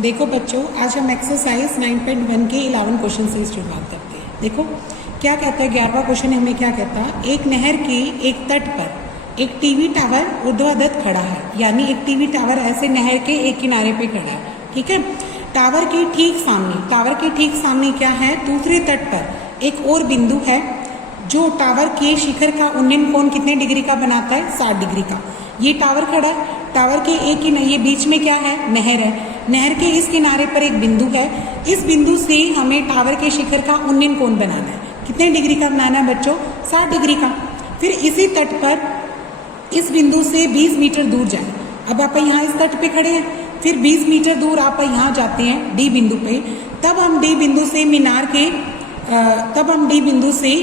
देखो बच्चों, आज हम एक्सरसाइज 9.1 के 11 क्वेश्चन से शुरुआत करते हैं। देखो क्या कहता है, 11वां क्वेश्चन हमें क्या कहता है, एक नहर के एक तट पर एक टीवी टावर ऊर्ध्वाधर खड़ा है। यानी एक टीवी टावर ऐसे नहर के एक किनारे पे खड़ा है, ठीक है। टावर के ठीक सामने क्या है, दूसरे तट पर एक और बिंदु है जो टावर के शिखर का उन्नयन कोण कितने डिग्री का बनाता है, 60 डिग्री का। ये टावर खड़ा है, टावर के एक ही ये बीच में क्या है, नहर है। नहर के इस किनारे पर एक बिंदु है, इस बिंदु से हमें टावर के शिखर का उन्नयन कोण बनाना है। कितने डिग्री का बनाना है बच्चों, 60 डिग्री का। फिर इसी तट पर इस बिंदु से 20 मीटर दूर जाए। अब आप यहाँ इस तट पे खड़े हैं, फिर 20 मीटर दूर आप यहाँ जाते हैं डी बिंदु पे। तब हम डी बिंदु से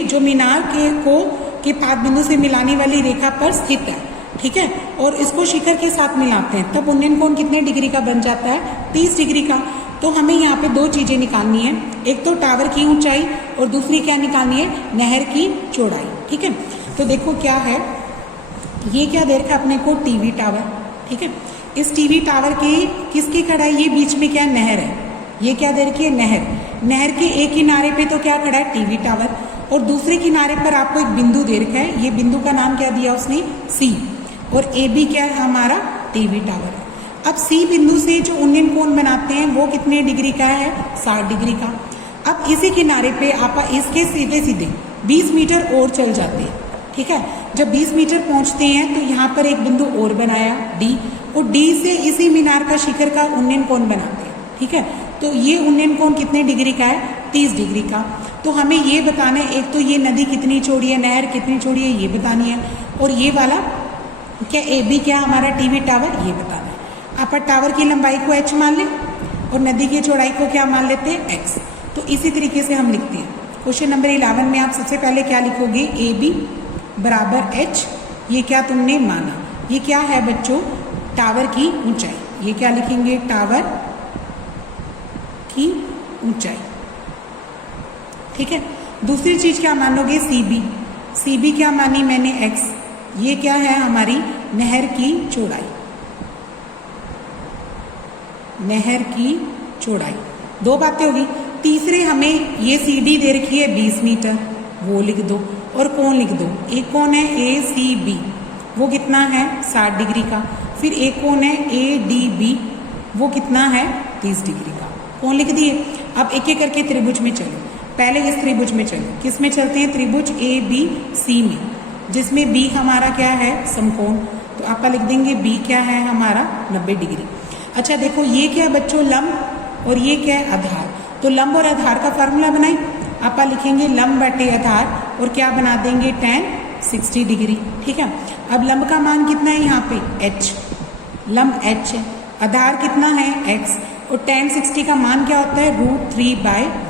जो मीनार के पाद बिंदु से मिलाने वाली रेखा पर स्थित है, ठीक है, और इसको शिखर के साथ मिलाते हैं। तब उन्नयन कोण कितने डिग्री का बन जाता है, 30 डिग्री का। तो हमें यहाँ पे दो चीजें निकालनी है, एक तो टावर की ऊंचाई और दूसरी क्या निकालनी है, नहर की चौड़ाई, ठीक है। तो देखो क्या है, ये क्या दे रखा है अपने को, टीवी टावर, ठीक है। इस टीवी टावर के किसकी खड़ा है, ये बीच में क्या नहर है, ये क्या दे रखी है, नहर के एक किनारे पे तो क्या खड़ा है, टीवी टावर, और दूसरे किनारे पर आपको एक बिंदु दे रखा है। ये बिंदु का नाम क्या दिया उसने, सी, और ए बी क्या है हमारा, टीवी टावर। अब सी बिंदु से जो उन्नयन कोण बनाते हैं वो कितने डिग्री का है, 60 डिग्री का। अब इसी किनारे पे आप इसके सीधे 20 मीटर और चल जाते हैं, ठीक है। जब 20 मीटर पहुंचते हैं तो यहाँ पर एक बिंदु और बनाया डी, और डी से इसी मीनार का शिखर का उन्नयन कोण बनाते हैं, ठीक है। तो ये उन्नयन कोण कितने डिग्री का है, 30 डिग्री का। तो हमें ये बताना है, एक तो ये नदी कितनी चौड़ी है, नहर कितनी चौड़ी है, ये बतानी है, और ये वाला क्या ए बी क्या हमारा टीवी टावर, ये बताना है। आप टावर की लंबाई को h मान लें और नदी की चौड़ाई को क्या मान लेते हैं, x। तो इसी तरीके से हम लिखते हैं। क्वेश्चन नंबर 11 में आप सबसे पहले क्या लिखोगे, ए बी बराबर h, ये क्या तुमने माना, ये क्या है बच्चों, टावर की ऊंचाई। ये क्या लिखेंगे, टावर की ऊंचाई, ठीक है। दूसरी चीज क्या मानोगे, सी बी क्या मानी मैंने, x। ये क्या है हमारी नहर की चौड़ाई, नहर की चौड़ाई। दो बातें होगी। तीसरे हमें ये सी डी दे रखी है 20 मीटर, वो लिख दो, और कोण लिख दो। एक कोण है ए सी बी, वो कितना है, 60 डिग्री का। फिर एक कोण है ए डी बी, वो कितना है, 30 डिग्री का। कोण लिख दिए। अब एक एक करके त्रिभुज में चलो। पहले इस त्रिभुज में चलो, किस में चलते हैं, त्रिभुज ए बी सी में, जिसमें बी हमारा क्या है, समकोण। तो आप लिख देंगे बी क्या है हमारा, 90 डिग्री। अच्छा देखो, ये क्या है बच्चों, लंब, और ये क्या है, आधार। तो लंब और आधार का फार्मूला बनाए। आप लिखेंगे लंब बटे आधार, और क्या बना देंगे, tan 60 डिग्री, ठीक है। अब लंब का मान कितना है यहाँ पे, h, लंब h है, आधार कितना है, x, और tan 60 का मान क्या होता है, √3/1।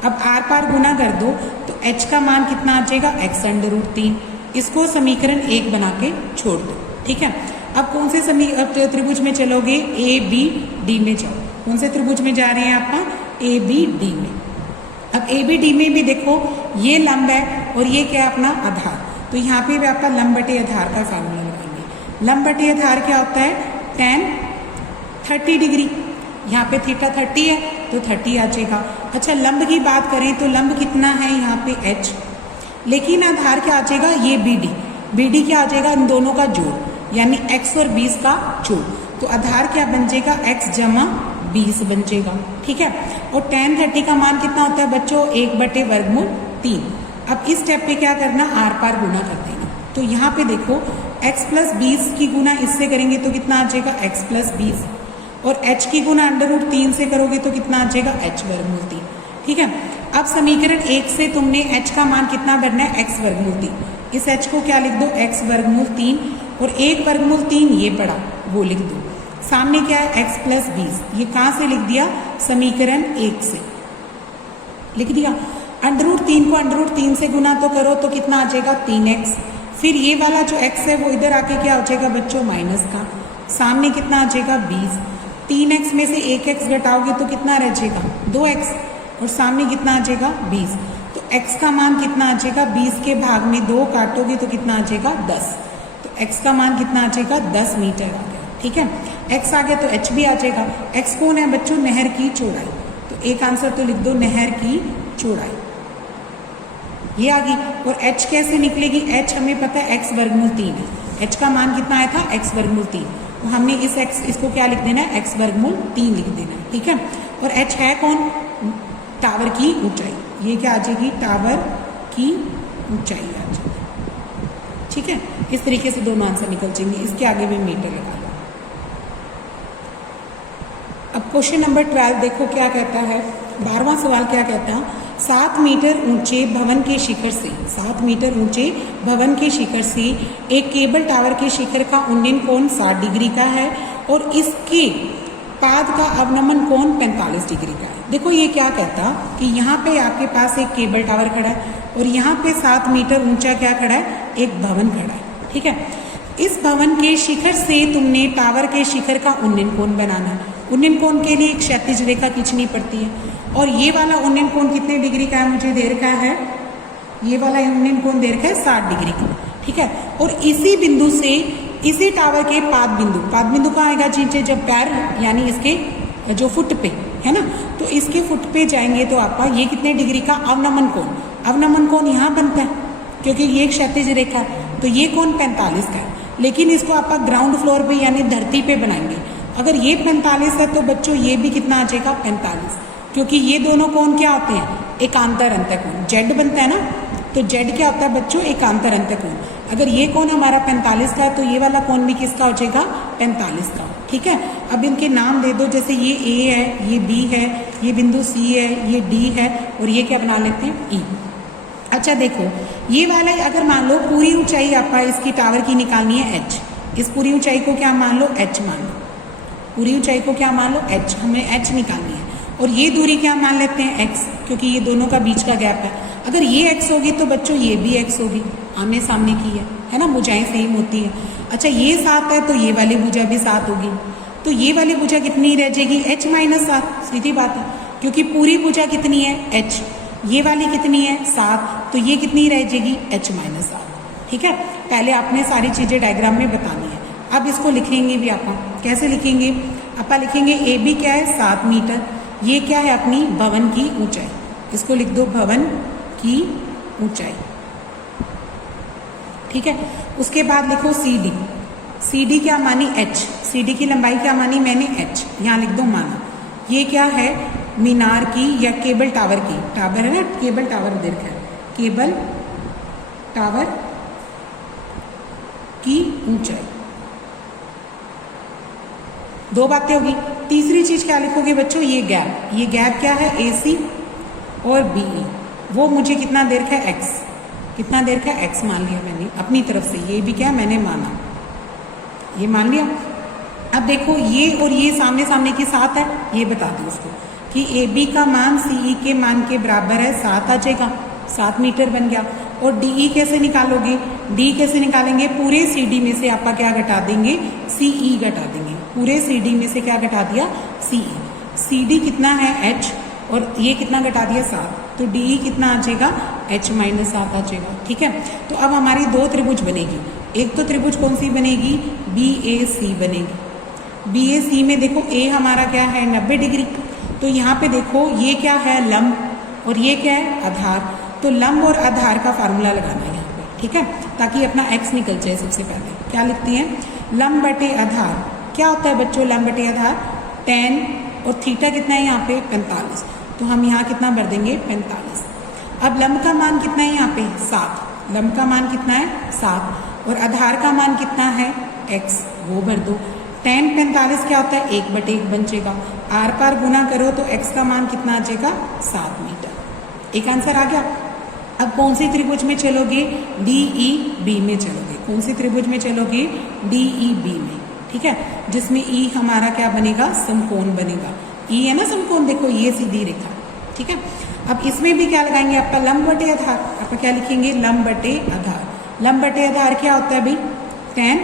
अब आर पार गुना कर दो तो h का मान कितना आ जाएगा, x/√3। इसको समीकरण 1 बना के छोड़ दो, ठीक है। अब कौन से त्रिभुज में चलोगे, ए बी डी में जाओ। कौन से त्रिभुज में जा रहे हैं आप, ए बी डी में। अब ए बी डी में भी देखो, ये लंब है और ये क्या है अपना आधार। तो यहाँ पे भी आपका लंब बटे आधार का फार्मूला लगाएंगे। लंब बटे आधार क्या होता है, tan 30 डिग्री। यहाँ पे थीटा 30 है तो 30 आ जाएगा। अच्छा लंब की बात करें तो लंब कितना है यहाँ पे h, लेकिन आधार क्या आ जाएगा, ये बी डी क्या आ जाएगा, इन दोनों का जोड़, यानी x और 20 का जोड़। तो आधार क्या बन जाएगा, x जमा 20 बन जाएगा, ठीक है। और tan 30 का मान कितना होता है बच्चों, 1/√3। अब इस स्टेप पे क्या करना, आर पार गुना कर देना। तो यहाँ पे देखो x + 20 की गुना इससे करेंगे तो कितना आ जाएगा, x + 20, और h की गुना √3 से करोगे तो कितना आ जाएगा, h/3, ठीक है। अब समीकरण 1 से तुमने h का मान कितना भरना है, x/3। इस h को क्या लिख दो, x/3, और 1/3 ये पड़ा, वो लिख दो। सामने क्या है, x + 20, ये कहाँ से लिख दिया, समीकरण 1 से लिख दिया। √3 को √3 से गुना तो करो तो कितना आ जाएगा, 3x। फिर ये वाला जो x है वो इधर आके क्या हो जाएगा बच्चों, माइनस का। सामने कितना आ जाएगा, 20। 3x में से 1x घटाओगे तो कितना रह जाएगा, 2x, और सामने कितना आ जाएगा, 20। तो x का मान कितना आ जाएगा, 20 के भाग में 2 काटोगे तो कितना आ जाएगा, 10। तो x का मान कितना आ जाएगा, 10 मीटर आ गया, ठीक है। एक्स आ गया तो एच भी आ जाएगा। एक्स कौन है बच्चों? नहर की चौड़ाई। तो एक आंसर तो लिख दो नहर की चौड़ाई, ये आ गई। और एच कैसे निकलेगी? एच हमें पता है x वर्गमूल 3 है। एच का मान कितना आया था? x वर्गमूल 3। तो हमने इस x इसको क्या लिख देना है? x वर्गमूल 3 लिख देना है, ठीक है। और h है कौन? टावर की ऊंचाई। ये क्या आ जाएगी? टावर की ऊंचाई आ जाएगी, ठीक है। इस तरीके से दोनों आंसर निकल जाएंगे। इसके आगे भी मीटर लगा लो। अब क्वेश्चन नंबर 12 देखो क्या कहता है। 12वां सवाल क्या कहता है? 7 मीटर ऊंचे भवन के शिखर से 7 मीटर ऊंचे भवन के शिखर से एक केबल टावर के शिखर का उन्नयन कोण 60 डिग्री का है और इसके पाद का अवनमन कोण 45 डिग्री का है। देखो ये क्या कहता कि यहाँ पे आपके पास एक केबल टावर खड़ा है और यहाँ पे 7 मीटर ऊंचा क्या खड़ा है? एक भवन खड़ा है, ठीक है। इस भवन के शिखर से तुमने टावर के शिखर का उन्नयन कोण बनाना है। उन्नयन कोण के लिए एक क्षैतिज रेखा खींचनी पड़ती है और ये वाला उन्नयन कोण कितने डिग्री का है? मुझे दे रखा है, ये वाला उन्नयन कोण दे रखा है 60 डिग्री का, ठीक है। और इसी बिंदु से इसी टावर के पाद बिंदु कहाँ आएगा? नीचे जब पैर यानी इसके जो फुट पे है ना, तो इसके फुट पे जाएंगे तो आपका ये कितने डिग्री का? अवनमन कोण। अवनमन कोण यहाँ बनता है क्योंकि ये एक क्षैतिज रेखा है, तो ये कोण 45 का है। लेकिन इसको आप ग्राउंड फ्लोर पे यानी धरती पे बनाएंगे। अगर ये 45 है तो बच्चों ये भी कितना आ जाएगा? 45, क्योंकि ये दोनों कोण क्या होते हैं? एकांतर अंतःकोण। जेड बनता है ना, तो जेड क्या होता है बच्चों? एकांतर अंतःकोण। अगर ये कोण हमारा 45 का है तो ये वाला कोण भी किसका हो जाएगा? 45 का, ठीक है। अब इनके नाम दे दो, जैसे ये ए है, ये बी है, ये बिंदु सी है, ये डी है और ये क्या बना लेते हैं? ई। अच्छा देखो, ये वाला अगर मान लो पूरी ऊंचाई आपका इसकी टावर की निकालनी है h, इस पूरी ऊंचाई को क्या मान लो? h मान लो। पूरी ऊंचाई को क्या मान लो? h। हमें h निकालनी है और ये दूरी क्या मान लेते हैं? x, क्योंकि ये दोनों का बीच का गैप है। अगर ये x होगी तो बच्चों ये भी x होगी, आमने सामने की है ना, भुजाएं सेम होती है। अच्छा ये 7 है तो ये वाली भुजा भी 7 होगी, तो ये वाली भुजा कितनी रह जाएगी? h - 7। सीधी बात है, क्योंकि पूरी भुजा कितनी है? h। ये वाली कितनी है? 7, तो ये कितनी रह जाएगी? h - 7, ठीक है। पहले आपने सारी चीजें डायग्राम में बतानी है। अब इसको लिखेंगे भी आप, कैसे लिखेंगे? आप लिखेंगे ए बी क्या है? 7 मीटर। ये क्या है? अपनी भवन की ऊंचाई। इसको लिख दो भवन की ऊंचाई, ठीक है। उसके बाद लिखो सी डी। सी डी क्या मानी? h। सी डी की लंबाई क्या मानी मैंने? h। यहाँ लिख दो माना। ये क्या है? मीनार की या केबल टावर की, टावर है ना, केबल टावर दे रखा है, केबल टावर की ऊंचाई। 2 बातें होगी। तीसरी चीज क्या लिखोगे बच्चों? ये गैप। ये गैप क्या है? AC और BE। वो मुझे कितना दे रखा है? x। कितना दे रखा है? x मान लिया मैंने अपनी तरफ से। ये भी क्या मैंने माना, ये मान लिया। अब देखो ये और ये सामने सामने की 7 है, ये बता दो उसको कि AB का मान CE के मान के बराबर है, 7 आ जाएगा, 7 मीटर बन गया। और DE कैसे निकालोगे? D कैसे निकालेंगे? पूरे CD में से आपका क्या घटा देंगे? CE घटा देंगे। पूरे CD में से क्या घटा दिया? CE। CD कितना है? h, और ये कितना घटा दिया? 7, तो DE कितना आ जाएगा? h - 7 आ जाएगा, ठीक है। तो अब हमारी 2 त्रिभुज बनेगी। एक तो त्रिभुज कौन सी बनेगी? BAC बनेगी। BAC में देखो A हमारा क्या है? 90 डिग्री। तो यहाँ पे देखो ये क्या है? लंब, और ये क्या है? आधार। तो लंब और आधार का फार्मूला लगाना है यहाँ पे, ठीक है, ताकि अपना x निकल जाए। सबसे पहले क्या लिखती हैं? लंब बटे आधार। क्या होता है बच्चों लंब बटे आधार? tan, और थीटा कितना है यहाँ पे? 45। तो हम यहाँ कितना भर देंगे? 45। अब लंब का मान कितना है यहाँ पे? 7। लंब का मान कितना है? 7। और आधार का मान कितना है? x, वो भर दो। tan 45 क्या होता है? 1/1 बन जाएगा। आर पार गुना करो तो x का मान कितना आ जाएगा? 7 मीटर। एक आंसर आ गया। अब कौन सी त्रिभुज में चलोगे? DEB में चलोगे। कौन सी त्रिभुज में चलोगे? DEB में, ठीक है, जिसमें E हमारा क्या बनेगा? समकोण बनेगा। E है ना समकोण, देखो ये सीधी रेखा, ठीक है। अब इसमें भी क्या लगाएंगे? आपका लंब बटे आधार। आपका क्या लिखेंगे? लंब बटे आधार। लंब बटे आधार क्या होता है भाई? tan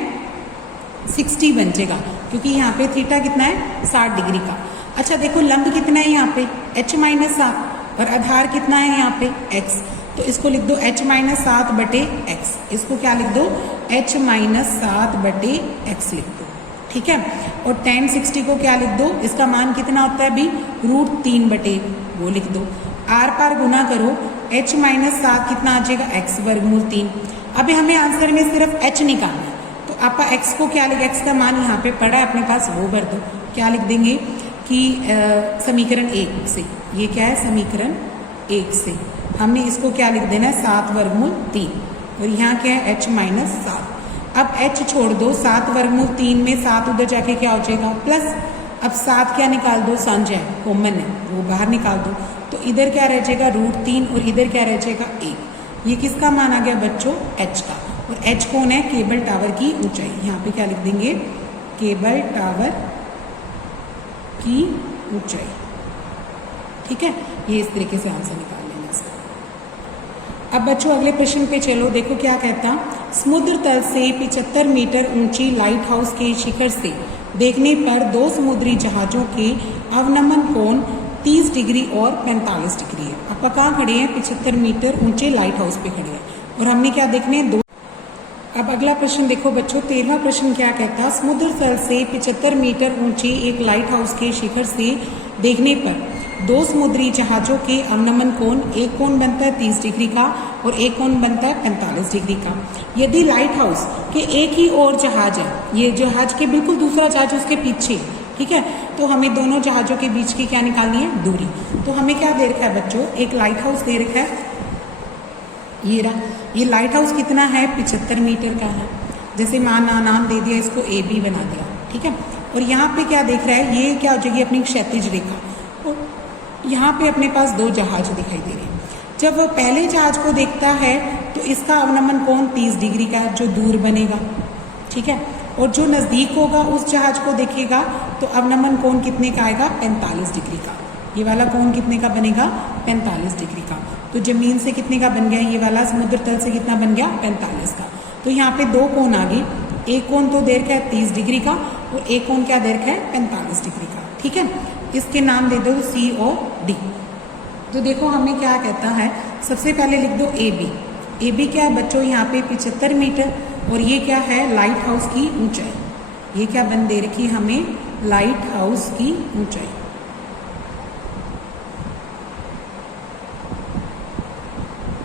60 बन जाएगा, क्योंकि यहाँ पे थीटा कितना है? 60 डिग्री का। अच्छा देखो लंब कितना है यहाँ पे? h - 7, और आधार कितना है यहाँ पे? x। तो इसको लिख दो h - 7 बटे x। इसको क्या लिख दो? h - 7 बटे x लिख दो, ठीक है। और tan 60 को क्या लिख दो, इसका मान कितना होता है अभी, √3/, वो लिख दो। आर पार गुना करो, h - 7 कितना आ जाएगा, x वर्गमूल 3। अभी हमें आंसर में सिर्फ h निकालना है, तो आप x को क्या लिख, x का मान यहाँ पे पड़ा है अपने पास, वो भर दो। क्या लिख देंगे कि समीकरण 1 से, ये क्या है समीकरण 1 से हमने इसको क्या लिख देना है, 7 वर्गमूल 3, और यहाँ क्या है h - 7। अब h छोड़ दो, 7 वर्गमूल 3 में 7 उधर जाके क्या हो जाएगा प्लस, अब 7 क्या निकाल दो, साझा है, कॉमन है, वो बाहर निकाल दो, तो इधर क्या रह जाएगा √3 और इधर क्या रह जाएगा 1। ये किसका मान आ गया बच्चों, h का। और h कौन है, केबल टावर की ऊंचाई। यहाँ पे क्या लिख देंगे, केबल टावर की ऊंचाई। ठीक है, ये इस तरीके से आंसर निकाल लेना इसका। अब बच्चों अगले प्रश्न पे चलो, देखो क्या कहता, समुद्र तल से 75 मीटर ऊंची लाइट हाउस के शिखर से देखने पर 2 समुद्री जहाजों के अवनमन कोण 30 डिग्री और 45 डिग्री है। आप कहाँ खड़े हैं, 75 मीटर ऊंचे लाइट हाउस पे खड़े हैं, और हमने क्या देखने हैं, 2। अब अगला प्रश्न देखो बच्चों, 13वां प्रश्न क्या कहता, समुद्र तल से 75 मीटर ऊंचे एक लाइट हाउस के शिखर से देखने पर 2 समुद्री जहाजों के अवनमन कोण, एक कोण बनता है 30 डिग्री का और एक कोण बनता है 45 डिग्री का। यदि लाइट हाउस के एक ही और जहाज है, ये जहाज के बिल्कुल दूसरा जहाज उसके पीछे, ठीक है, तो हमें दोनों जहाजों के बीच की क्या निकालनी है, दूरी। तो हमें क्या दे रखा है बच्चों, एक लाइट हाउस दे रखा है, ये रहा, ये लाइट हाउस कितना है, 75 मीटर का है। जैसे नाम दे दिया इसको AB बना दिया, ठीक है। और यहाँ पे क्या देख रहा है, ये क्या हो जाएगी अपनी क्षैतिज रेखा, और यहाँ पे अपने पास 2 जहाज दिखाई दे रहे हैं। जब वो पहले जहाज को देखता है तो इसका अवनमन कोण 30 डिग्री का है, जो दूर बनेगा, ठीक है, और जो नज़दीक होगा उस जहाज को देखेगा तो अवनमन कोण कितने का आएगा, 45 डिग्री का। ये वाला कोण कितने का बनेगा, 45 डिग्री का। तो जमीन से कितने का बन गया, ये वाला समुद्र तल से कितना बन गया, 45 का। तो यहाँ पे 2 कोण आ गए, एक कोण तो दे रखा है 30 डिग्री का और एक कोण क्या दे रखा है, 45 डिग्री का, ठीक है। इसके नाम दे दो C और D। तो देखो हमें क्या कहता है, सबसे पहले लिख दो AB। AB क्या है बच्चों, यहाँ पे 75 मीटर, और ये क्या है, लाइट हाउस की ऊंचाई। ये क्या बन दे रखी है हमें, लाइट हाउस की ऊंचाई।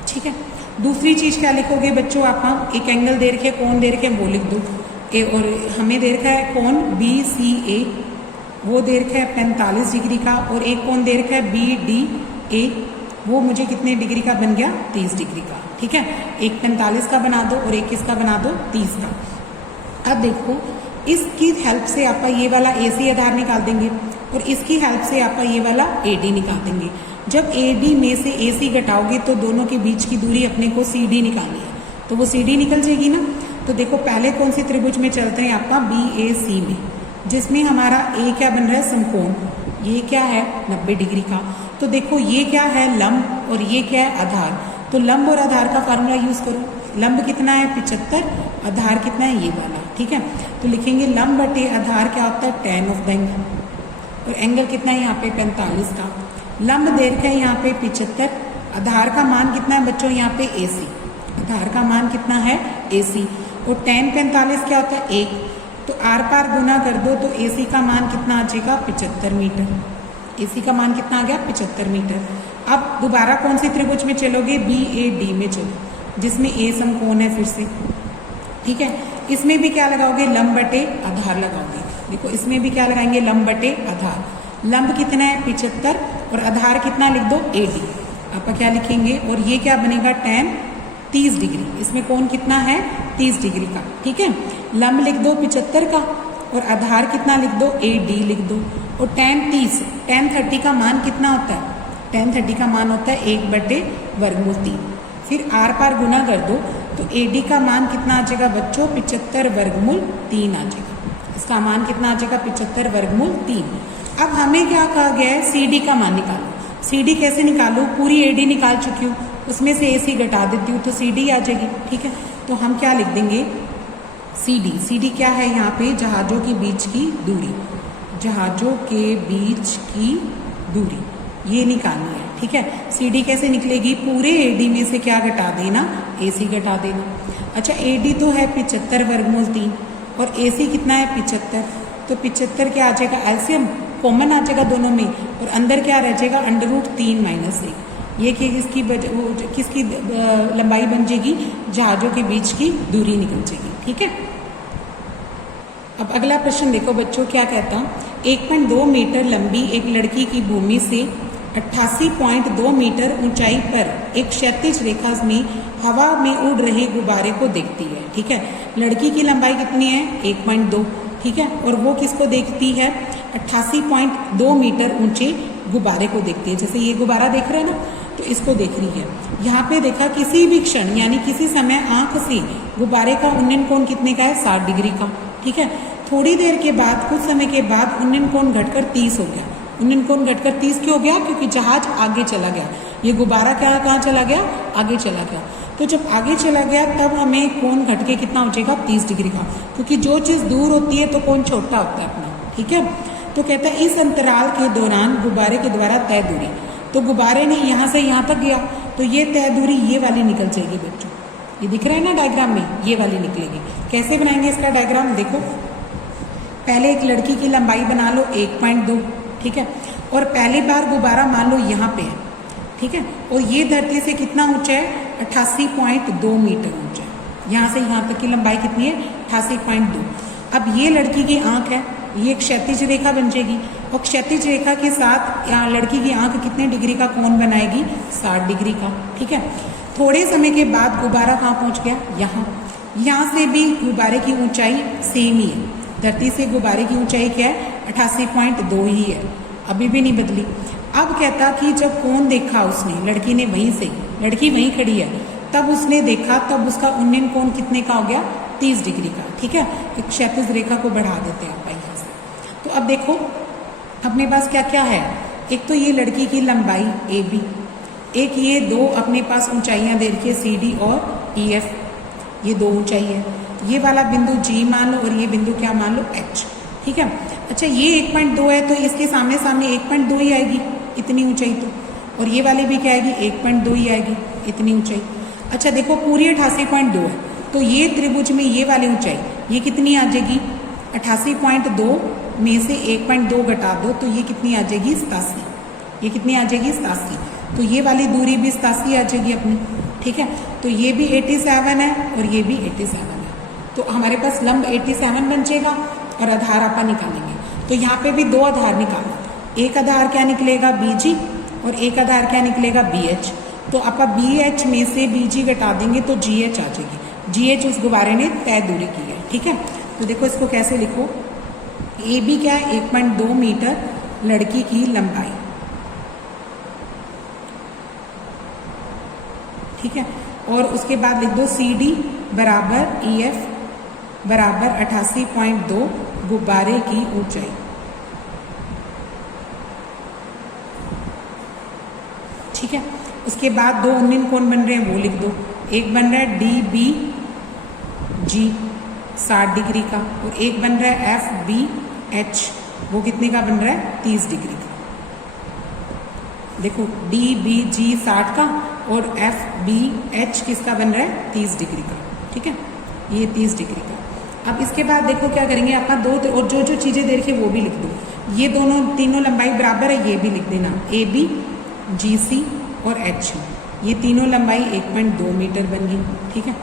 ठीक है, दूसरी चीज क्या लिखोगे बच्चों, आप एक एंगल दे रखे, कोण दे रखे, वो लिख दो। और हमें दे रखा है कोण BCA, वो दे रखा है 45 डिग्री का, और एक कोण दे रखा है BDA, वो मुझे कितने डिग्री का बन गया, 30 डिग्री का, ठीक है। एक 45 का बना दो और एक किसका बना दो, 30 का। अब देखो इसकी हेल्प से आप ये वाला AC आधार निकाल देंगे और इसकी हेल्प से आप ये वाला AD निकाल देंगे। जब AD में से AC घटाओगे तो दोनों के बीच की दूरी अपने को CD निकालनी है, तो वो CD निकल जाएगी ना। तो देखो पहले कौन सी त्रिभुज में चलते हैं आपका, BAC में, जिसमें हमारा A क्या बन रहा है, समकोण, ये क्या है 90 डिग्री का। तो देखो ये क्या है, लंब, और ये क्या है, आधार। तो लंब और आधार का फार्मूला यूज करो, लंब कितना है 75, आधार कितना है ये वाला, ठीक है। तो लिखेंगे लंब बटे आधार क्या होता है, tan ऑफ द एंगल, और एंगल कितना है यहाँ पे 45 का। लंब दे रखा है यहाँ पे 75, आधार का मान कितना है बच्चों यहाँ पे AC, आधार का मान कितना है AC, और tan 45 क्या होता है 1, तो आर पार गुना कर दो तो AC का मान कितना आ जाएगा, 75 मीटर। AC का मान कितना आ गया, 75 मीटर। अब दोबारा कौन सी त्रिभुज में चलोगे, BAD में चलो, जिसमें A समकोण है फिर से, ठीक है। इसमें भी क्या लगाओगे, लंब बटे आधार लगाओगे। देखो इसमें भी क्या लगाएंगे, लंब बटे आधार। लंब कितना है 75 और आधार कितना लिख दो AD, आप क्या लिखेंगे, और ये क्या बनेगा tan 30 डिग्री, इसमें कोण कितना है 30 डिग्री का, ठीक है। लंब लिख दो 75 का और आधार कितना लिख दो AD लिख दो, और tan 30 का मान कितना होता है, tan 30 का मान होता है 1/√3। फिर आर पार गुना कर दो तो AD का मान कितना आ जाएगा बच्चों, 75/3 आ जाएगा। इसका मान कितना आ जाएगा, 75/3। अब हमें क्या कहा गया है, CD का मान निकालो। CD कैसे निकालो, पूरी AD निकाल चुकी हूँ, उसमें से AC घटा देती हूँ तो CD आ जाएगी, ठीक है। तो हम क्या लिख देंगे, CD क्या है यहाँ पे, जहाजों के बीच की दूरी, जहाजों के बीच की दूरी ये निकालनी है, ठीक है। CD कैसे निकलेगी, पूरे AD में से क्या घटा देना, AC घटा देना। अच्छा AD तो है 75/3 और AC कितना है 75, तो 75 क्या आ जाएगा, एलसीएम कॉमन आ जाएगा दोनों में, और अंदर क्या रह जाएगा, √3 - 1। ये कि किसकी लंबाई बन जाएगी, जहाज़ों के बीच की दूरी निकल जाएगी। ठीक है, अब अगला प्रश्न देखो बच्चों, क्या कहता, 1.2 मीटर लंबी एक लड़की की भूमि से 88.2 मीटर ऊंचाई पर एक क्षैतिज रेखा में हवा में उड़ रहे गुब्बारे को देखती है। ठीक है, लड़की की लंबाई कितनी है, 1.2। ठीक है, और वो किसको देखती है, 88.2 मीटर ऊंचे गुब्बारे को देखती है। जैसे ये गुब्बारा देख रहे हैं ना, तो इसको देख रही है। यहाँ पे देखा किसी भी क्षण यानी किसी समय आंख से गुब्बारे का उन्नयन कोण कितने का है, 60 डिग्री का। ठीक है, थोड़ी देर के बाद, कुछ समय के बाद उन्नयन कोण घटकर 30 हो गया। उन्नयन कोण घटकर 30 क्यों हो गया, क्योंकि जहाज आगे चला गया। ये गुब्बारा क्या कहाँ चला गया, आगे चला गया। तो जब आगे चला गया तब हमें कोण घट के कितना हो जाएगा, 30 डिग्री का, क्योंकि जो चीज़ दूर होती है तो कोण छोटा होता है अपना। ठीक है, तो कहता है इस अंतराल के दौरान गुब्बारे के द्वारा तय दूरी, तो गुब्बारे ने यहाँ से यहाँ तक गया, तो ये तय दूरी ये वाली निकल जाएगी बच्चों। ये दिख रहा है ना डायग्राम में, ये वाली निकलेगी। कैसे बनाएंगे इसका डायग्राम, देखो पहले एक लड़की की लंबाई बना लो 1.2। ठीक है, और पहली बार गुब्बारा मान लो यहाँ पे है। ठीक है, और ये धरती से कितना ऊंचा है, 88.2 मीटर ऊंचा है। यहाँ से यहाँ तक की लंबाई कितनी है, 88.2। अब ये लड़की की आंख है, ये क्षैतिज रेखा बन जाएगी, और क्षैतिज रेखा के साथ यहाँ लड़की की आंख कितने डिग्री का कोण बनाएगी, 60 डिग्री का। ठीक है, थोड़े समय के बाद गुब्बारा कहाँ पहुँच गया, यहाँ। यहाँ से भी गुब्बारे की ऊंचाई सेम ही है, धरती से गुब्बारे की ऊंचाई क्या है, 88.2 ही है, अभी भी नहीं बदली। अब कहता कि जब कोण देखा उसने, लड़की ने वहीं से, लड़की वहीं खड़ी है, तब उसने देखा, तब उसका उन्नयन कोण कितने का हो गया, 30 डिग्री का। ठीक है, एक क्षैतिज रेखा को बढ़ा देते हैं आप यहाँ से। तो अब देखो अपने पास क्या क्या है, एक तो ये लड़की की लंबाई AB, एक ये दो अपने पास ऊंचाइयाँ दे रखी है CD और EF, ये दो ऊंचाई है। ये वाला बिंदु G मान लो और ये बिंदु क्या मान लो H। ठीक है, अच्छा ये 1.2 है तो इसके सामने सामने 1.2 ही आएगी, इतनी ऊंचाई तो, और ये वाली भी क्या आएगी, 1.2 ही आएगी, इतनी ऊंचाई। अच्छा देखो पूरी 88.2 है, तो ये त्रिभुज में ये वाली ऊंचाई ये कितनी आ जाएगी, 88.2 में से 1.2 घटा दो तो ये कितनी आ जाएगी, 87। ये कितनी आ जाएगी, 87। तो ये वाली दूरी भी 87 आ जाएगी अपनी। ठीक है, तो ये भी 87 है और ये भी 87 है, तो हमारे पास लंब 87 बन जाएगा और आधार आपा निकालेंगे। तो यहाँ पे भी दो आधार निकालना, एक आधार क्या निकलेगा, BG, और एक आधार क्या निकलेगा, BH। तो आपका BH में से BG घटा देंगे तो GH आ जाएगी। GH उस गुब्बारे ने तय दूरी की है। ठीक है, तो देखो इसको कैसे लिखो, AB क्या है, 1.2 मीटर लड़की की लंबाई। ठीक है, और उसके बाद लिख दो CD बराबर EF बराबर 88.2 गुब्बारे की ऊंचाई। ठीक है, उसके बाद दो उन्नयन कोण बन रहे हैं वो लिख दो, एक बन रहा है DBG 60 डिग्री का, और एक बन रहा है FBH, वो कितने का बन रहा है, 30 डिग्री का। देखो DBG 60 का और FBH किसका बन रहा है, 30 डिग्री का। ठीक है, ये 30 डिग्री का। अब इसके बाद देखो क्या करेंगे, अपना दो और जो जो चीज़ें दे रखी है वो भी लिख दो। ये दोनों तीनों लंबाई बराबर है, ये भी लिख देना, AB GC और H, ये तीनों लंबाई 1.2 मीटर बन गई। ठीक है,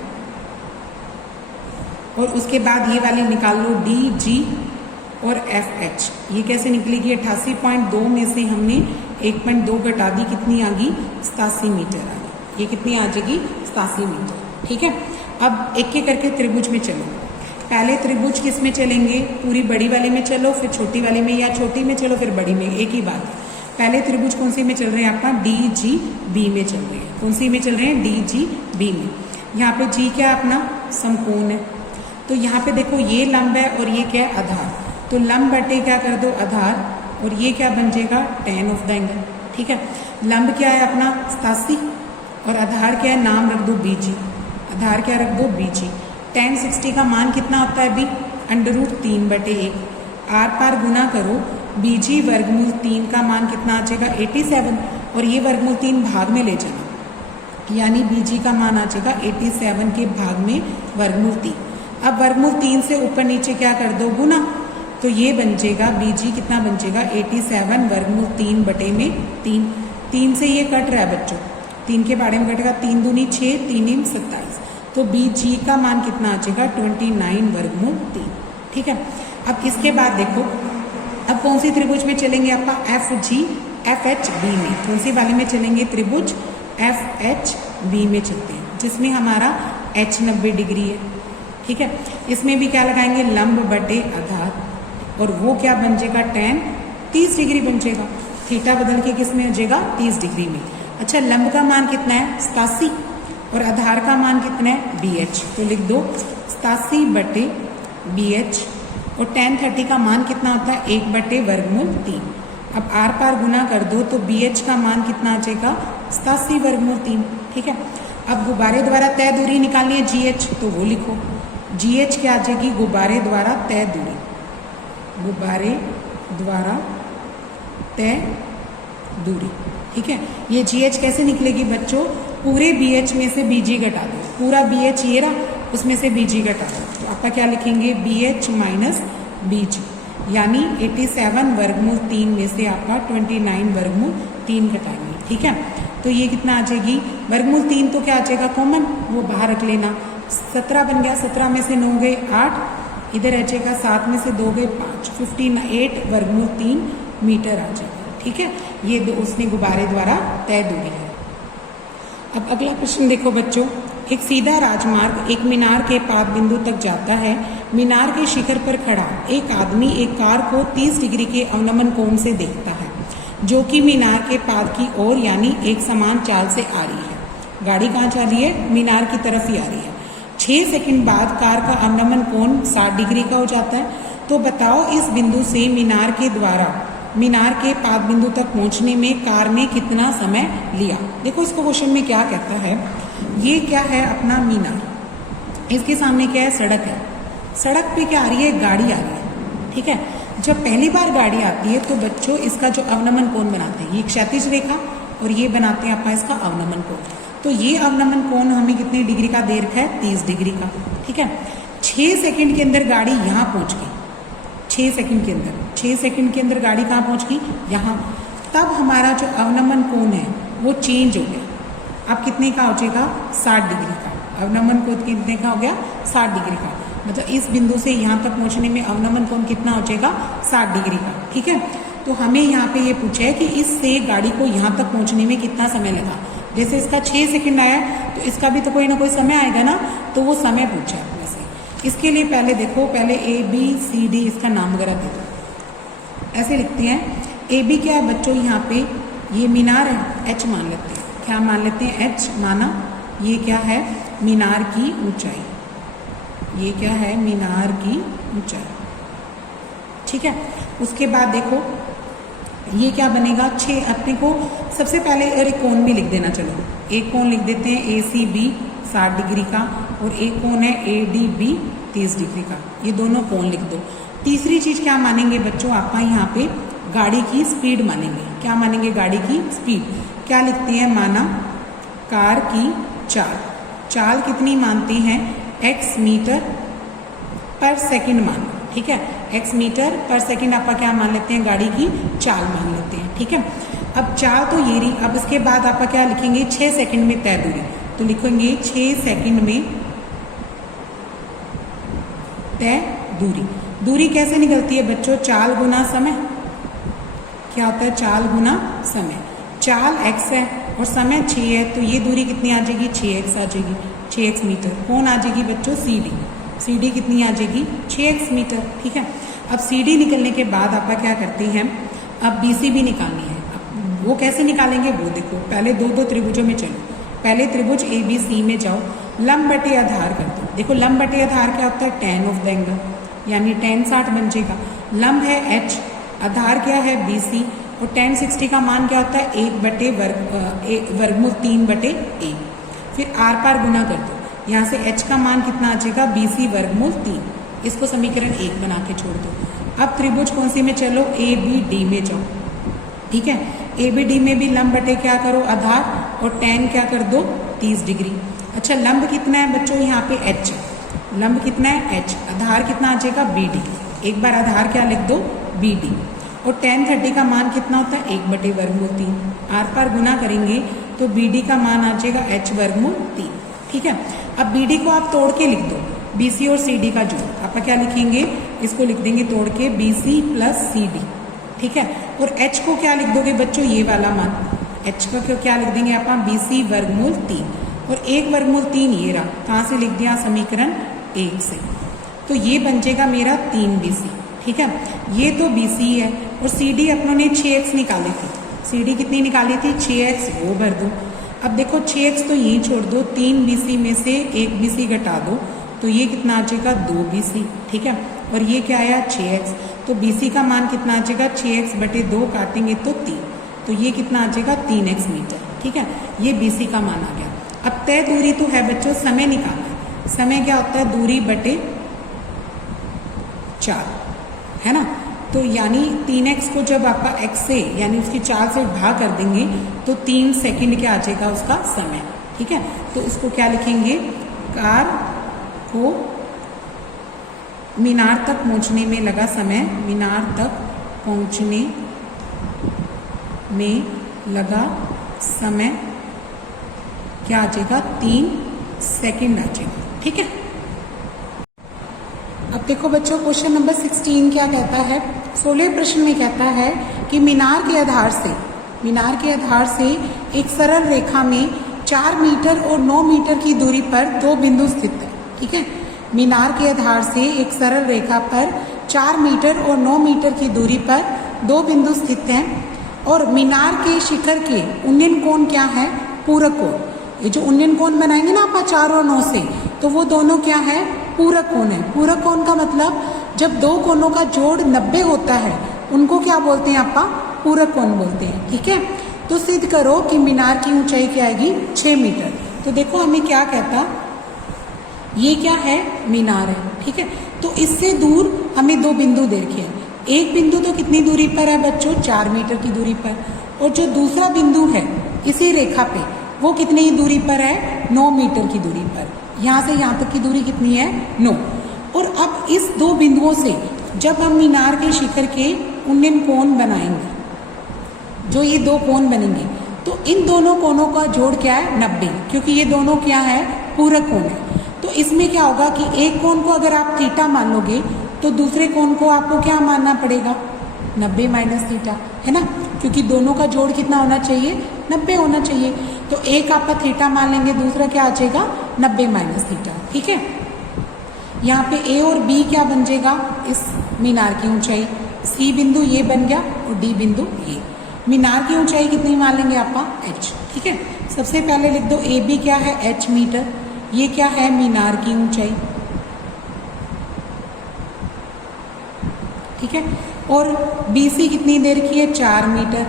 और उसके बाद ये वाली निकाल लो DG और FH, ये कैसे निकलेगी, 88.2 में से हमने 1.2 घटा दी, कितनी आ गई, 87 मीटर आ गई। ये कितनी आ जाएगी, 87 मीटर। ठीक है, अब एक एक करके त्रिभुज में चलो। पहले त्रिभुज किस में चलेंगे, पूरी बड़ी वाली में चलो, फिर छोटी वाली में, या छोटी में चलो फिर बड़ी में, एक ही बात। पहले त्रिभुज कौन सी में चल रहे हैं, आपका DGB में चल रहे हैं। कौन सी में चल रहे हैं, DGB में। यहाँ पे G क्या अपना समकोण है, तो यहाँ पे देखो ये लंब है और ये क्या है, आधार। तो लंब बटे क्या कर दो, आधार, और ये क्या बन जाएगा, tan ऑफ द एंगल। ठीक है, लंब क्या है अपना 87 और आधार क्या है, नाम रख दो BG, आधार क्या रख दो BG। tan 60 का मान कितना होता है अभी, √3/1, आर पार गुना करो, BG वर्गमूल 3 का मान कितना आ जाएगा, 87, और ये वर्गमूल 3 भाग में ले जाना, यानी BG का मान आ जाएगा 87 के भाग में वर्गमूल 3। अब वर्गमूल 3 से ऊपर नीचे क्या कर दो, गुना, तो ये बन जाएगा BG कितना बन जाएगा 87 वर्गमूल 3 बटे में 3। 3 से ये कट रहा है बच्चों, 3 के बारे में कटेगा, 3 दूनी 6, 3 इन 27, तो BG का मान कितना आ जाएगा 29 वर्गमूल 3। ठीक है, अब इसके बाद देखो अब कौन सी त्रिभुज में चलेंगे आपका FHB में, कौन सी वाले में चलेंगे, त्रिभुज FHB में चलते हैं जिसमें हमारा H 90 डिग्री है। ठीक है, इसमें भी क्या लगाएंगे लंब बटे आधार, और वो क्या बन जाएगा tan 30 डिग्री बन जाएगा, थीटा बदल के किस में हो जाएगा 30 डिग्री में। अच्छा, लंब का मान कितना है 87 और आधार का मान कितना है BH, तो लिख दो 87 बटे BH, और tan 30 का मान कितना होता है 1 बटे वर्गमूल 3। अब आर पार गुना कर दो तो BH का मान कितना आ जाएगा 87 वर्गमूल 3। ठीक है, अब गुब्बारे द्वारा तय दूरी निकालनी है GH, तो वो लिखो GH क्या आ जाएगी गुब्बारे द्वारा तय दूरी, गुब्बारे द्वारा तय दूरी। ठीक है, ये GH कैसे निकलेगी बच्चों, पूरे BH में से BG घटा दो, पूरा BH ये रहा उसमें से BG घटा दो, तो आपका क्या लिखेंगे BH माइनस BG, यानी 87 वर्गमूल 3 में से आपका 29 वर्गमूल 3 घटाएंगे। ठीक है, तो ये कितना आ जाएगी वर्गमूल 3, तो क्या आ जाएगा कॉमन, वो बाहर रख लेना, 17 बन गया, 17 में से 9 गए 8, इधर रह जाएगा 7 में से 2 गए 5, 58 वर्गमूल 3 मीटर आ जाएगा। ठीक है, ये दो उसने गुब्बारे द्वारा तय दूरी है। अब अगला प्रश्न देखो बच्चों, एक सीधा राजमार्ग एक मीनार के पाद बिंदु तक जाता है। मीनार के शिखर पर खड़ा एक आदमी एक कार को 30 डिग्री के अवनमन कोण से देखता है जो कि मीनार के पाद की ओर यानी एक समान चाल से आ रही है। गाड़ी कहाँ जा रही है, मीनार की तरफ ही आ रही है। 6 सेकंड बाद कार का अवनमन कोण 60 डिग्री का हो जाता है। तो बताओ इस बिंदु से मीनार के द्वारा मीनार के पाद बिंदु तक पहुंचने में कार ने कितना समय लिया। देखो इसको क्वेश्चन में क्या कहता है, ये क्या है अपना मीनार, इसके सामने क्या है सड़क है, सड़क पे क्या आ रही है गाड़ी आ रही है। ठीक है, जब पहली बार गाड़ी आती है तो बच्चों इसका जो अवनमन कोण बनाते हैं, ये क्षैतिज रेखा और ये बनाते हैं आपका इसका अवनमन कोण, तो ये अवनमन कोण हमें कितनी डिग्री का दे रखा है 30 डिग्री का। ठीक है, 6 सेकंड के अंदर गाड़ी यहाँ पहुंच गई, 6 सेकंड के अंदर, 6 सेकंड के अंदर गाड़ी कहाँ पहुंच गई यहाँ, तब हमारा जो अवनमन कोण है वो चेंज हो गया। अब कितने का हो जाएगा 60 डिग्री का, अवनमन कोण कितने का हो गया 60 डिग्री का, मतलब इस बिंदु से यहाँ तक पहुंचने में अवनमन कोण कितना हो जाएगा 60 डिग्री का। ठीक है, तो हमें यहाँ पे ये पूछा है कि इससे गाड़ी को यहाँ तक पहुंचने में कितना समय लगा। जैसे इसका 6 सेकंड आया तो इसका भी तो कोई ना कोई समय आएगा ना, तो वो समय पूछा है अपने से। इसके लिए पहले देखो, पहले ABCD इसका नाम वगैरह दे दो, ऐसे लिखते हैं। AB क्या है बच्चों, यहाँ पे ये मीनार है, H मान लेते हैं, क्या मान लेते हैं H माना, ये क्या है मीनार की ऊंचाई, ये क्या है मीनार की ऊंचाई। ठीक है, उसके बाद देखो ये क्या बनेगा 6, अपने को सबसे पहले और एक कोण भी लिख देना, चलो एक कोण लिख देते हैं ACB 60 डिग्री का और एक कोण है ADB 30 डिग्री का, ये दोनों कोण लिख दो। तीसरी चीज क्या मानेंगे बच्चों, आपका यहाँ पे गाड़ी की स्पीड मानेंगे, क्या मानेंगे गाड़ी की स्पीड, क्या लिखते हैं माना कार की चाल, चाल कितनी मानते हैं x मीटर पर सेकंड मान। ठीक है, x मीटर पर सेकंड आपका क्या मान लेते हैं गाड़ी की चाल मान लेते हैं। ठीक है, अब चाल तो ये रही, अब इसके बाद आपका क्या लिखेंगे 6 सेकंड में तय दूरी, तो लिखेंगे 6 सेकंड में तय दूरी। दूरी कैसे निकलती है बच्चों, चाल गुना समय, क्या होता है चाल गुना समय, चाल x है और समय 6 है, तो ये दूरी कितनी आ जाएगी 6x आ जाएगी, 6x मीटर। कौन आ जाएगी बच्चों CD, CD कितनी आ जाएगी 6x मीटर। ठीक है, अब CD निकलने के बाद आपका क्या करते हैं, अब BC भी निकालनी है। अब वो कैसे निकालेंगे वो देखो, पहले दो त्रिभुजों में चलो, पहले त्रिभुज ABC में जाओ, लंब बटे आधार कर दो। देखो लंब बटे आधार क्या होता है tan ऑफ द एंगल, यानी tan 60 बन जाएगा, लंब है H, आधार क्या है BC, और tan 60 का मान क्या होता है 1 बटे वर्गमूल 3 बटे a, फिर आर पार गुना कर दो, यहाँ से H का मान कितना आ जाएगा BC वर्गमूल 3, इसको समीकरण 1 बना के छोड़ दो। अब त्रिभुज कौन सी में चलो ABD में जाओ। ठीक है, ABD में भी लंब बटे क्या करो आधार और tan क्या कर दो 30 डिग्री। अच्छा, लंब कितना है बच्चों यहाँ पे H, लंब कितना है H, आधार कितना आ जाएगा BD, एक बार आधार क्या लिख दो, बी डी। और tan 30 का मान कितना होता है, 1/3। आर पार गुना करेंगे तो बी डी का मान आ जाएगा h/3। ठीक है, अब बी डी को आप तोड़ के लिख दो, बी सी और सी डी का जोड़। आप क्या लिखेंगे, इसको लिख देंगे तोड़ के B C plus C D. ठीक है, और h को क्या लिख दोगे बच्चों, ये वाला मान, h का क्या लिख देंगे आप, बी सी वर्गमूल 3। और 1/3 ये रहा, कहाँ से लिख दिया, समीकरण 1 से। तो ये बन जाएगा मेरा 3bc। ठीक है, ये तो bc है। और cd अपनों ने 6x निकाली थी, cd कितनी निकाली थी, 6x, वो भर दो। अब देखो 6x तो यहीं छोड़ दो, 3bc में से 1bc घटा दो, तो ये कितना आ जाएगा, 2bc। ठीक है, और ये क्या आया, 6x। तो bc का मान कितना आ जाएगा, 6x/2 काटेंगे तो 3, तो ये कितना आ जाएगा, 3x मीटर। ठीक है, ये bc का मान आ गया। अब तय दूरी तो है बच्चों, समय निकालना। समय क्या होता है, दूरी बटे 4, है ना। तो यानी 3x को जब आप x से यानी उसकी 4 से भाग कर देंगे तो 3 सेकंड क्या आ जाएगा उसका समय। ठीक है, तो इसको क्या लिखेंगे, कार को मीनार तक पहुंचने में लगा समय, मीनार तक पहुंचने में लगा समय क्या आ जाएगा, 3 सेकंड आ जाएगा। ठीक है, अब देखो बच्चों क्वेश्चन नंबर 16 क्या कहता है, 16वें प्रश्न में कहता है कि मीनार के आधार से एक सरल रेखा में 4 मीटर और 9 मीटर की दूरी पर 2 बिंदु स्थित है। ठीक है, मीनार के आधार से एक सरल रेखा पर 4 मीटर और 9 मीटर की दूरी पर 2 बिंदु स्थित हैं और मीनार के शिखर के उन्नयन कोण क्या है, पूरक कोण। ये जो उन्नयन कोण बनाएंगे ना आप 4 और 9 से, तो वो दोनों क्या है, पूरक कोण है। पूरक कोण का मतलब जब 2 कोणों का जोड़ 90 होता है उनको क्या बोलते हैं आपा, पूरक कोण बोलते हैं। ठीक है, तो सिद्ध करो कि मीनार की ऊंचाई क्या आएगी, 6 मीटर। तो देखो हमें क्या कहता, ये क्या है, मीनार है। ठीक है, तो इससे दूर हमें 2 बिंदु देखे हैं। एक बिंदु तो कितनी दूरी पर है बच्चों, 4 मीटर की दूरी पर, और जो दूसरा बिंदु है इसी रेखा पे वो कितनी दूरी पर है, 9 मीटर की दूरी पर। यहाँ से यहाँ तक की दूरी कितनी है, 9। और अब इस 2 बिंदुओं से जब हम मीनार के शिखर के उन्नयन कोण बनाएंगे, जो ये 2 कोण बनेंगे, तो इन दोनों कोणों का जोड़ क्या है, 90, क्योंकि ये दोनों क्या है, पूरक कोण है। तो इसमें क्या होगा कि एक कोण को अगर आप थीटा मान लोगे तो दूसरे कोण को आपको क्या मानना पड़ेगा, 90 माइनस थीटा, है ना, क्योंकि दोनों का जोड़ कितना होना चाहिए, 90 होना चाहिए। तो एक आप थीटा मान लेंगे, दूसरा क्या आ जाएगा, 90 माइनस थीटा। ठीक है, यहाँ पे ए और बी क्या बन जाएगा, इस मीनार की ऊंचाई, सी बिंदु ये बन गया और डी बिंदु ये। मीनार की ऊंचाई कितनी मान लेंगे आप, h। ठीक है, सबसे पहले लिख दो ए बी क्या है, h मीटर, ये क्या है, मीनार की ऊंचाई। ठीक है, और बी सी कितनी दे रखी है, 4 मीटर,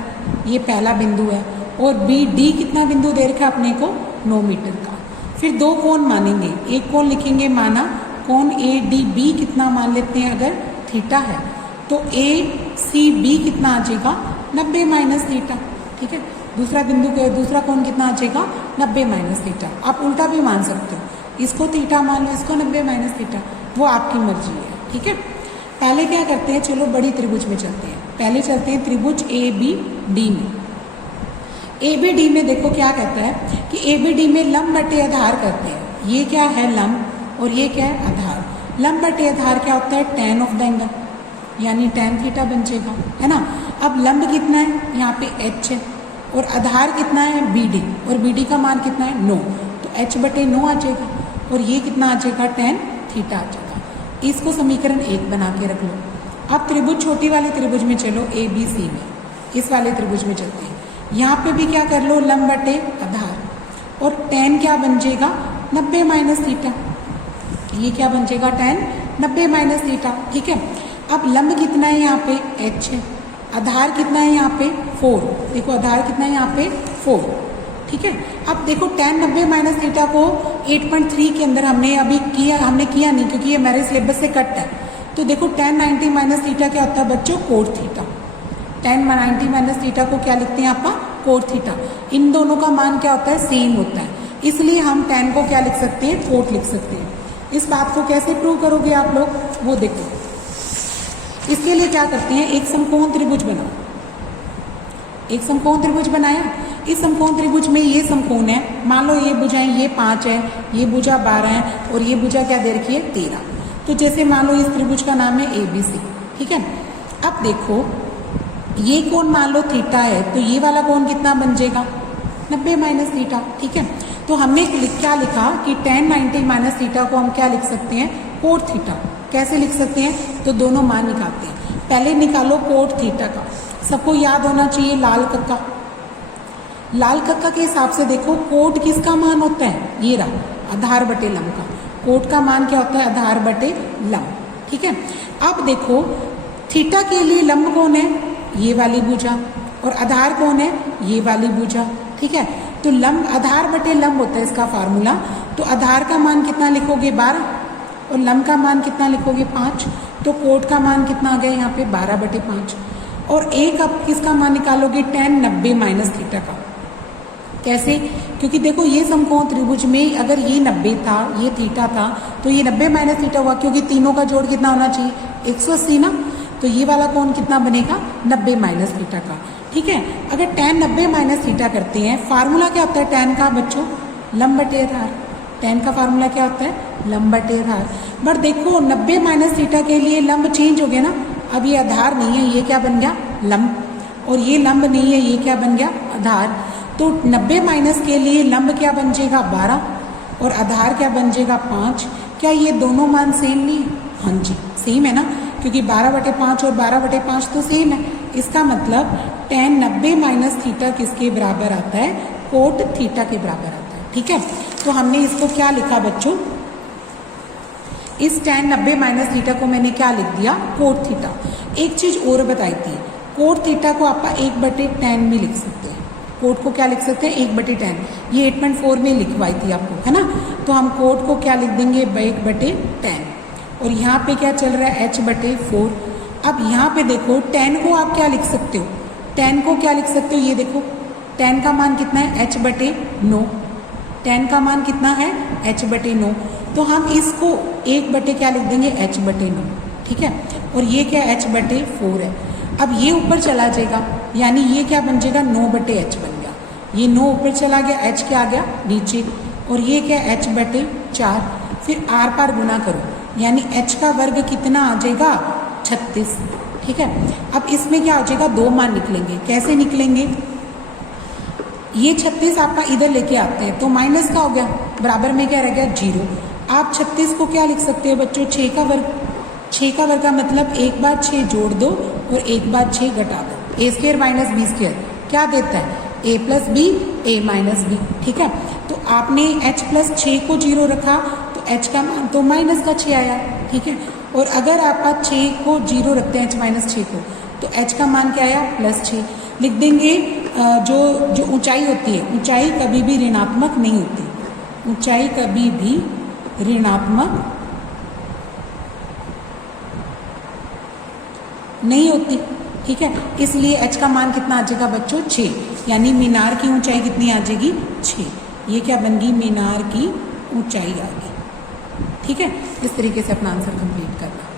ये पहला बिंदु है। और बी डी कितना बिंदु दे रखा है अपने को, 9 मीटर का। फिर 2 कोण मानेंगे, एक कोण लिखेंगे माना, कोण ए डी बी कितना मान लेते हैं, अगर थीटा है तो ए सी बी कितना आ जाएगा, 90 माइनस थीटा। ठीक है, दूसरा बिंदु दूसरा कोण कितना आ जाएगा, 90 माइनस थीटा। आप उल्टा भी मान सकते हो, इसको थीटा मान लो, इसको 90 माइनस थीटा, वो आपकी मर्जी है। ठीक है, पहले क्या करते हैं, चलो बड़ी त्रिभुज में चलते हैं। पहले चलते हैं त्रिभुज ए बी डी में। ए बी डी में देखो क्या कहता है कि ए बी डी में लंब बटे आधार करते हैं। ये क्या है, लंब, और ये क्या है, आधार। लंब बटे आधार क्या होता है, tan ऑफ द एंगल, यानी tan थीटा बन जाएगा, है ना। अब लंब कितना है, यहाँ पे h है, और आधार कितना है, बी डी, और बी डी का मान कितना है, 9, तो h/9 आ जाएगा, और ये कितना आ जाएगा, tan थीटा आ जाएगा। इसको समीकरण 1 बना के रख लो। अब त्रिभुज, छोटी वाले त्रिभुज में चलो, ए बी सी में, इस वाले त्रिभुज में चलते हैं। यहाँ पे भी क्या कर लो, लंब बटे आधार, और tan क्या बन जाएगा, 90 माइनस थीटा, ये क्या बन जाएगा, tan 90 माइनस थीटा। ठीक है, अब लंब कितना है, यहाँ पे h है, आधार कितना है, यहाँ पे 4, देखो आधार कितना है, यहाँ पे 4। ठीक है, अब देखो tan 90 माइनस थीटा को 8.3 के अंदर हमने किया नहीं, क्योंकि ये मेरे सिलेबस से कट है। तो देखो tan 90 माइनस थीटा क्या होता है बच्चों, cot theta. tan 90 minus theta को क्या लिखते हैं आप, कोट थीटा। इन दोनों का मान क्या होता है, सेम होता है, इसलिए हम tan को क्या लिख सकते हैं, कोट लिख सकते हैं। इस बात को कैसे प्रूव करोगे आप लोग, वो देखो। इसके लिए क्या करते हैं, एक समकोण त्रिभुज बनाओ। एक समकोण त्रिभुज बनाया, इस समकोण त्रिभुज में ये समकोण है, मान लो ये भुजाएं ये 5 है, ये भुजा 12 है और ये भुजा क्या दे रखी है 13। तो जैसे मान लो इस त्रिभुज का नाम है ABC, ठीक है। अब देखो ये कोण मान लो थीटा है, तो ये वाला कोण कितना बन जाएगा 90 माइनस थीटा, ठीक है। तो हमने क्या लिखा कि tan 90 माइनस थीटा को हम क्या लिख सकते हैं, कोट थीटा। कैसे लिख सकते हैं, तो दोनों मान निकालते हैं। पहले निकालो कोट थीटा का, सबको याद होना चाहिए लाल कक्का। लाल कक्का के हिसाब से देखो कोट किसका मान होता है, ये रहा आधार बटे लंब का। कोट का मान क्या होता है, आधार बटे लंब, ठीक है। अब देखो थीटा के लिए लंब कौन है, ये वाली भुजा, और आधार कौन है, ये वाली भुजा, ठीक है। तो लंब आधार बटे लंब होता है इसका फार्मूला। तो आधार का मान कितना लिखोगे 12 और लंब का मान कितना लिखोगे 5। तो कोट का मान कितना आ गया यहाँ पे 12 बटे 5। और एक अब किसका मान निकालोगे, tan 90 माइनस थीटा का। कैसे, क्योंकि देखो ये समकोण त्रिभुज में अगर ये 90 था, ये थीटा था, तो ये 90 माइनस थीटा हुआ, क्योंकि तीनों का जोड़ कितना होना चाहिए 180 ना। तो ये वाला कोण कितना बनेगा 90 माइनस थीटा का, ठीक है। अगर tan 90 माइनस थीटा करते हैं, फार्मूला क्या होता है tan का बच्चों, लंब बटे आधार। tan का फार्मूला क्या होता है, लंब बटे आधार। बट देखो 90 माइनस थीटा के लिए लंब चेंज हो गया ना, अब ये आधार नहीं है, ये क्या बन गया लंब, और ये लंब नहीं है, ये क्या बन गया आधार। तो 90 माइनस के लिए लंब क्या बन जाएगा 12 और आधार क्या बन जाएगा 5। क्या ये दोनों मान सेम नहीं है, हाँ जी सेम है ना, क्योंकि 12 बटे 5 और 12 बटे 5 तो सेम है। इसका मतलब tan 90 माइनस थीटा किसके बराबर आता है, कोट थीटा के बराबर आता है, ठीक है। तो हमने इसको क्या लिखा बच्चों, इस tan 90 माइनस थीटा को मैंने क्या लिख दिया, कोट थीटा। एक चीज और बताई थी, कोट थीटा को आप 1/tan भी लिख सकते हैं। कोट को क्या लिख सकते हैं 1/tan, ये 8.4 में लिखवाई थी आपको, है ना। तो हम कोट को क्या लिख देंगे 1/tan, और यहाँ पे क्या चल रहा है h/4। अब यहाँ पे देखो tan को आप क्या लिख सकते हो, tan को क्या लिख सकते हो, ये देखो tan का मान कितना है h/9, tan का मान कितना है h/9। तो हम इसको 1 क्या लिख देंगे h/9, ठीक है। और ये क्या h/4 है। अब ये ऊपर चला जाएगा, यानी ये क्या बन जाएगा 9/h बन गया। ये 9 ऊपर चला गया, h क्या आ गया नीचे, और ये क्या h/4। फिर आर पार गुना करो, यानी h का वर्ग कितना आ जाएगा 36, ठीक है। अब इसमें क्या हो जाएगा, 2 मान निकलेंगे। कैसे निकलेंगे, ये 36 आपका इधर लेके आते हैं, तो माइनस का हो गया, बराबर में क्या रह गया 0। आप 36 को क्या लिख सकते हो बच्चों, 6 का वर्ग। 6 का वर्ग का मतलब एक बार 6 जोड़ दो और एक बार 6 घटा दो। a² माइनस b² क्या देता है, a plus B a minus B, ठीक है। तो आपने h प्लस 6 को 0 रखा, तो h का मान तो माइनस का 6 आया, ठीक है। और अगर आप 6 को 0 रखते हैं h माइनस 6 को, तो h का मान क्या आया +6 लिख देंगे। जो ऊंचाई होती है, ऊंचाई कभी भी ऋणात्मक नहीं होती, ऊंचाई कभी भी ऋणात्मक नहीं होती, ठीक है। इसलिए h का मान कितना आ जाएगा बच्चों 6, यानी मीनार की ऊंचाई कितनी आ जाएगी 6। ये क्या बन गई, मीनार की ऊंचाई आ गई, ठीक है। इस तरीके से अपना आंसर कंप्लीट करना।